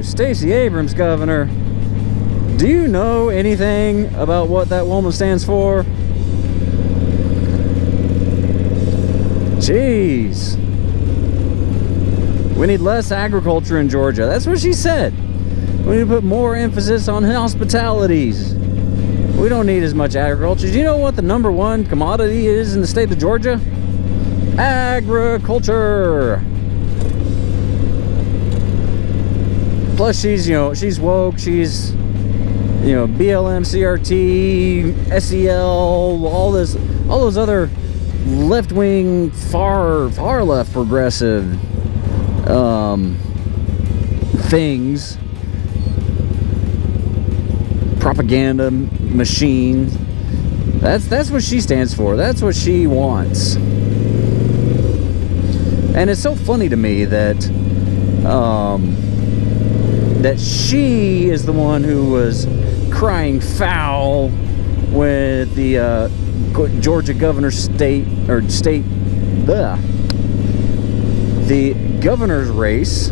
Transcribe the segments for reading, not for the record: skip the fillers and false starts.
So, Stacey Abrams, governor, do you know anything about what that woman stands for? Jeez. We need less agriculture in Georgia. That's what she said. We need to put more emphasis on hospitalities. We don't need as much agriculture. Do you know what the #1 commodity is in the state of Georgia? Agriculture. Plus, she's woke. She's, BLM, CRT, SEL, all those other left-wing, far left progressive things. Propaganda machine. That's what she stands for. That's what she wants. And it's so funny to me that that she is the one who was crying foul with the Georgia governor's the governor's race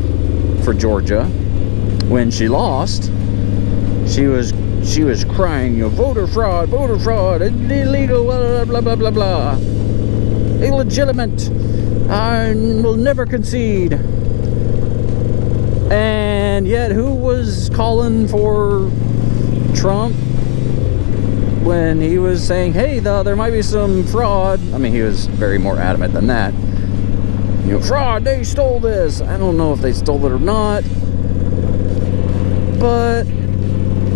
for Georgia. When she lost, she was crying, voter fraud, illegal, blah, blah, blah, blah, blah. Illegitimate. I will never concede. And yet, who was calling for Trump when he was saying, hey, there might be some fraud? I mean, he was very more adamant than that. Fraud, they stole this. I don't know if they stole it or not. But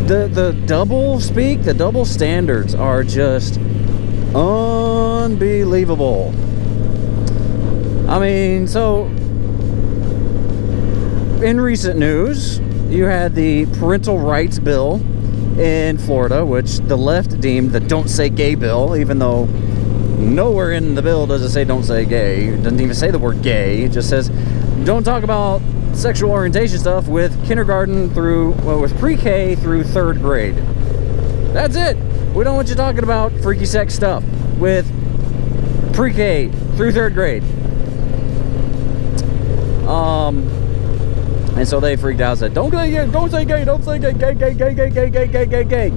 the double speak, the double standards are just unbelievable. I mean, so in recent news, you had the parental rights bill in Florida, which the left deemed the don't say gay bill, even though nowhere in the bill does it say don't say gay. It doesn't even say the word gay. It just says don't talk about sexual orientation stuff with with pre-K through 3rd grade. That's it. We don't want you talking about freaky sex stuff with pre-K through 3rd grade. And so they freaked out and said, don't say gay, don't say gay, gay.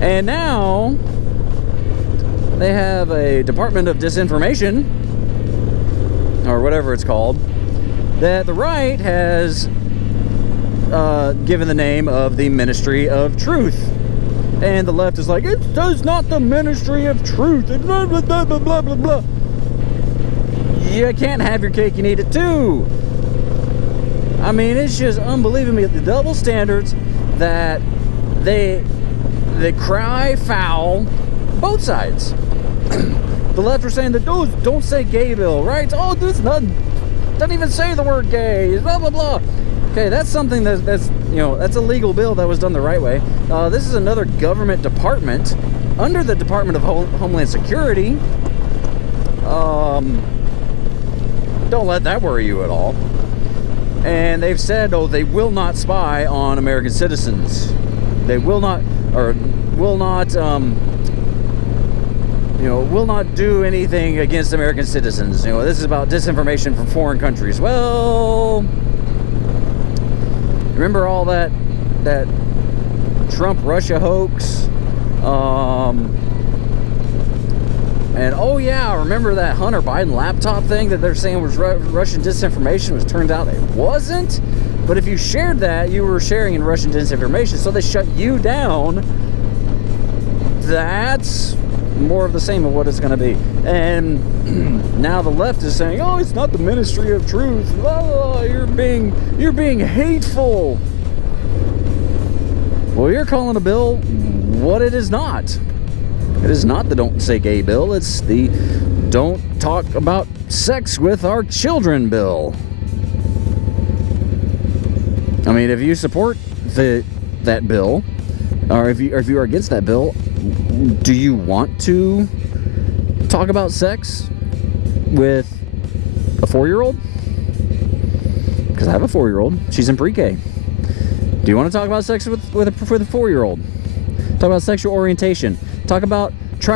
And now they have a Department of Disinformation, or whatever it's called, that the right has given the name of the Ministry of Truth. And the left is like, it does not the Ministry of Truth. It's blah, blah, blah, blah, blah, blah, blah. You can't have your cake and eat it too. I mean, it's just unbelievable, the double standards that they cry foul, both sides. The left are saying that those don't say gay bill, right? Oh, this doesn't even say the word gay, blah, blah, blah. Okay, that's something that's a legal bill that was done the right way. This is another government department under the Department of Homeland Security. Don't let that worry you at all. And they've said, they will not spy on American citizens. They will not do anything against American citizens. This is about disinformation from foreign countries. Well, remember all that Trump-Russia hoax? And oh yeah, remember that Hunter Biden laptop thing that they're saying was Russian disinformation? Was turned out it wasn't. But if you shared that, you were sharing in Russian disinformation, so they shut you down. That's more of the same of what it's going to be. And now the left is saying, oh, it's not the Ministry of Truth. Oh, you're being hateful. Well, you're calling a bill what it is not. It is not the don't say gay bill. It's the don't talk about sex with our children bill. I mean, if you support that bill, or if you are against that bill, do you want to talk about sex with a 4-year-old? Because I have a 4-year-old. She's in pre-K. Do you want to talk about sex with a 4-year-old? Talk about sexual orientation. Try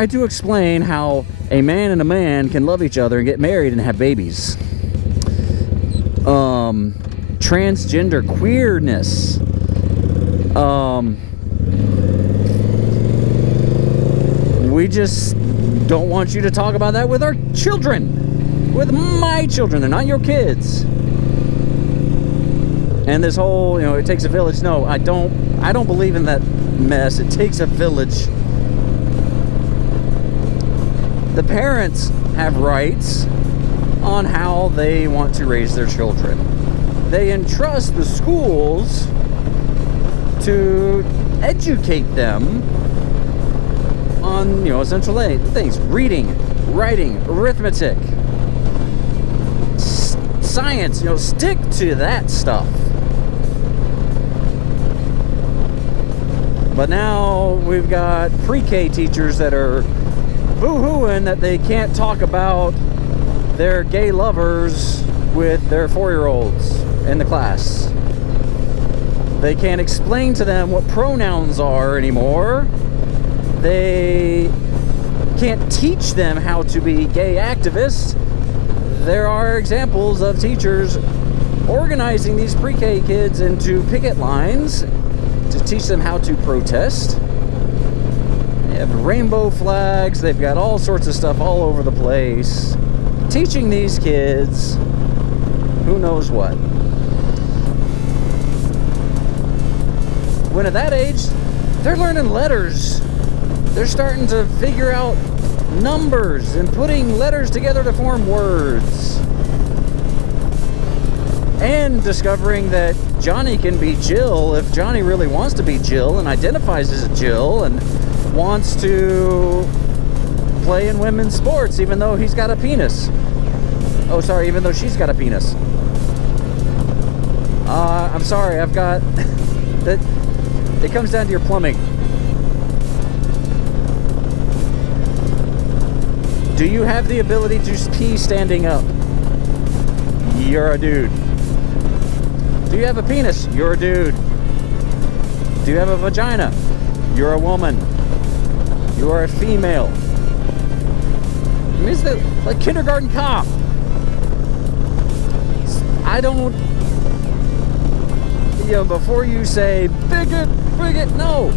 to explain how a man and a man can love each other and get married and have babies. transgender queerness. We just don't want you to talk about that with our children, with my children. They're not your kids. And this whole, it takes a village. No, I don't believe in that mess. It takes a village. The parents have rights on how they want to raise their children. They entrust the schools to educate them on, essential things: reading, writing, arithmetic, science. Stick to that stuff. But now we've got pre-K teachers that are boo-hooing that they can't talk about their gay lovers with their 4-year-olds in the class. They can't explain to them what pronouns are anymore. They can't teach them how to be gay activists. There are examples of teachers organizing these pre-K kids into picket lines to teach them how to protest. They have rainbow flags. They've got all sorts of stuff all over the place, teaching these kids who knows what. When at that age, they're learning letters. They're starting to figure out numbers and putting letters together to form words. And discovering that Johnny can be Jill if Johnny really wants to be Jill and identifies as a Jill and wants to play in women's sports even though he's got a penis. Oh, sorry, even though she's got a penis. I'm sorry, I've got... that. It comes down to your plumbing. Do you have the ability to pee standing up? You're a dude. Do you have a penis? You're a dude. Do you have a vagina? You're a woman. You are a female. I mean, it's like kindergarten cop. I don't... before you say bigot, no.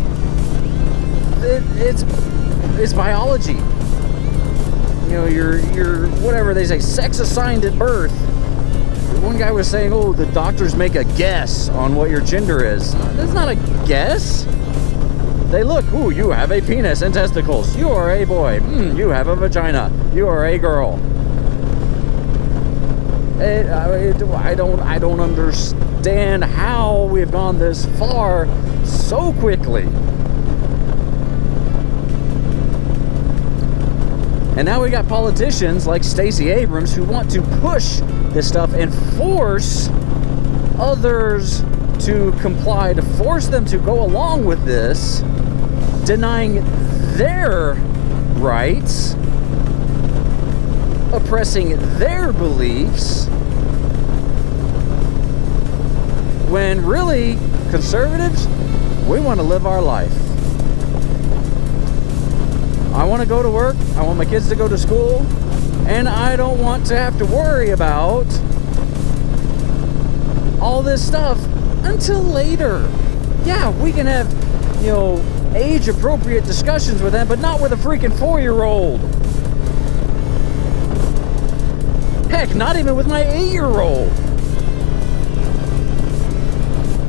It's biology. You're whatever they say, sex assigned at birth. One guy was saying, oh, the doctors make a guess on what your gender is. That's not a guess. They look, ooh, you have a penis and testicles. You are a boy. You have a vagina. You are a girl. I don't understand how we've gone this far so quickly. And now we got politicians like Stacey Abrams who want to push this stuff and force others to comply, to force them to go along with this, denying their rights, oppressing their beliefs, when really, conservatives, we want to live our life. I want to go to work, I want my kids to go to school, and I don't want to have to worry about all this stuff until later. Yeah, we can have, age-appropriate discussions with them, but not with a freaking 4-year-old. Heck, not even with my 8-year-old.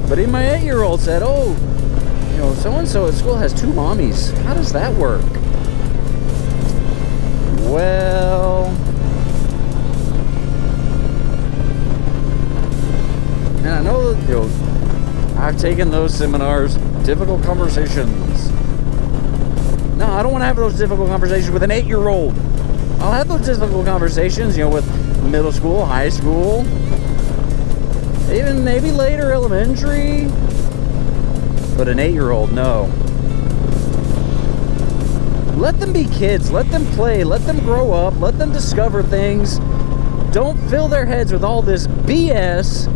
But even my 8-year-old said, oh, so-and-so at school has 2 mommies. How does that work? Well, and I know that, I've taken those seminars, difficult conversations. No, I don't want to have those difficult conversations with an 8-year-old. I'll have those difficult conversations, with middle school, high school, even maybe later elementary. But an 8-year-old, no. Let them be kids. Let them play. Let them grow up. Let them discover things. Don't fill their heads with all this BS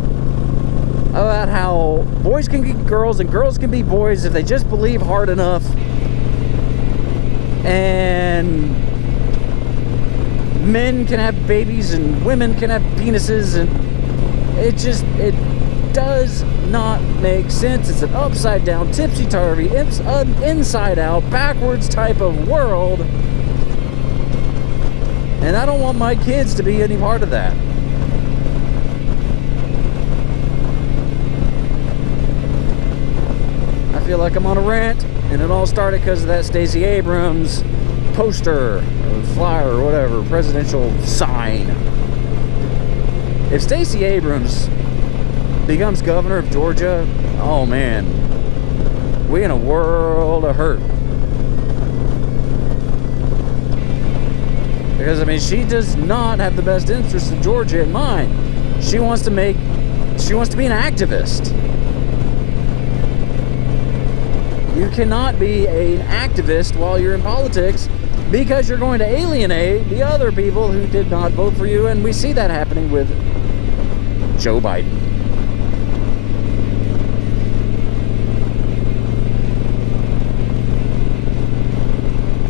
about how boys can be girls and girls can be boys if they just believe hard enough. And men can have babies and women can have penises, and does not make sense. It's an upside down, tipsy-turvy, inside out, backwards type of world. And I don't want my kids to be any part of that. I feel like I'm on a rant, and it all started because of that Stacey Abrams poster, or flyer, or whatever, presidential sign. If Stacey Abrams becomes governor of Georgia, oh man, we in a world of hurt. Because, I mean, she does not have the best interest of Georgia in mind. She wants to be an activist. You cannot be an activist while you're in politics because you're going to alienate the other people who did not vote for you, and we see that happening with Joe Biden.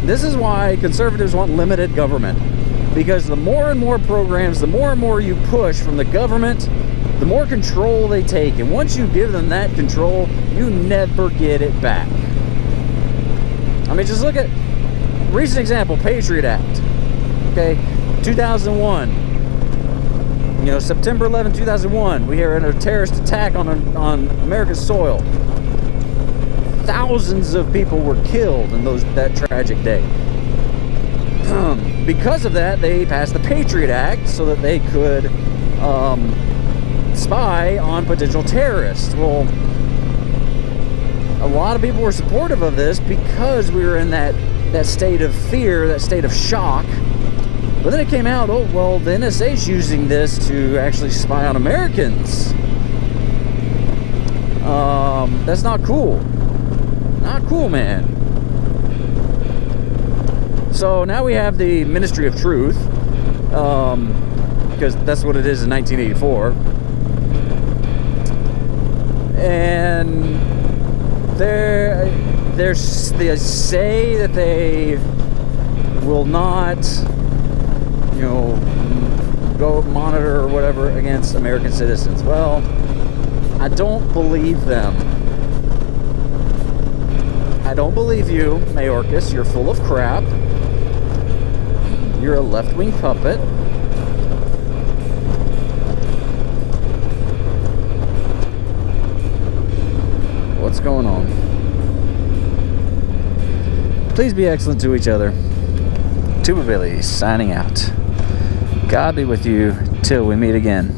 This is why conservatives want limited government, because the more and more programs, the more and more you push from the government, the more control they take. And once you give them that control, you never get it back. I mean, just look at recent example, Patriot Act. Okay, 2001. You know, September 11, 2001, we hear a terrorist attack on America's soil. Thousands of people were killed in that tragic day. Because of that, they passed the Patriot Act so that they could spy on potential terrorists. Well, a lot of people were supportive of this because we were in that state of fear, that state of shock. But then it came out, oh, well, the NSA's using this to actually spy on Americans. That's not cool. Not cool, man. So now we have the Ministry of Truth, because that's what it is in 1984. And they say that they will not, you know, go monitor or whatever against American citizens. Well, I don't believe them. I don't believe you, Mayorkas. You're full of crap. You're a left-wing puppet. What's going on? Please be excellent to each other. Tuba Billy signing out. God be with you till we meet again.